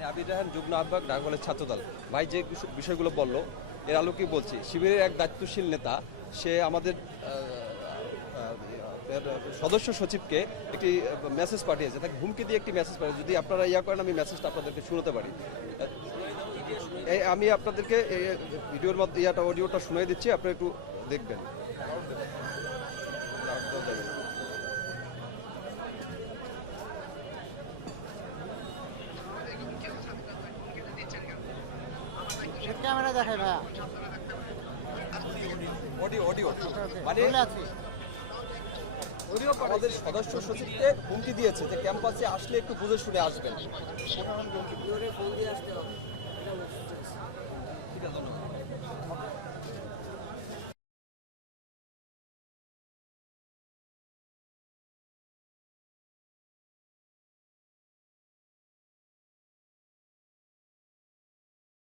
আমি আবির রায়হান, যুগ্ম আহ্বায়ক, ঢাকা কলেজ ছাত্রদল। ভাই যে বিষয়গুলো বললো এর আলোকেই বলছি, শিবিরের এক দায়িত্বশীল নেতা সে আমাদের সদস্য সচিবকে একটি মেসেজ পাঠিয়েছে, তাকে হুমকি দিয়ে একটি মেসেজ পাঠিয়েছে। যদি আপনারা করেন আমি মেসেজটা আপনাদেরকে শুনতে পারি। আমি আপনাদেরকে এই ভিডিওর মধ্যে অডিওটা শুনিয়ে দিচ্ছি, আপনারা একটু দেখবেন। ক্যামেরা দেখাই ভাইয়া, অডিও মানে আমাদের সদস্য সচিবকে হুমকি দিয়েছে যে ক্যাম্পাসে আসলে একটু বুঝে শুনে আসবেন।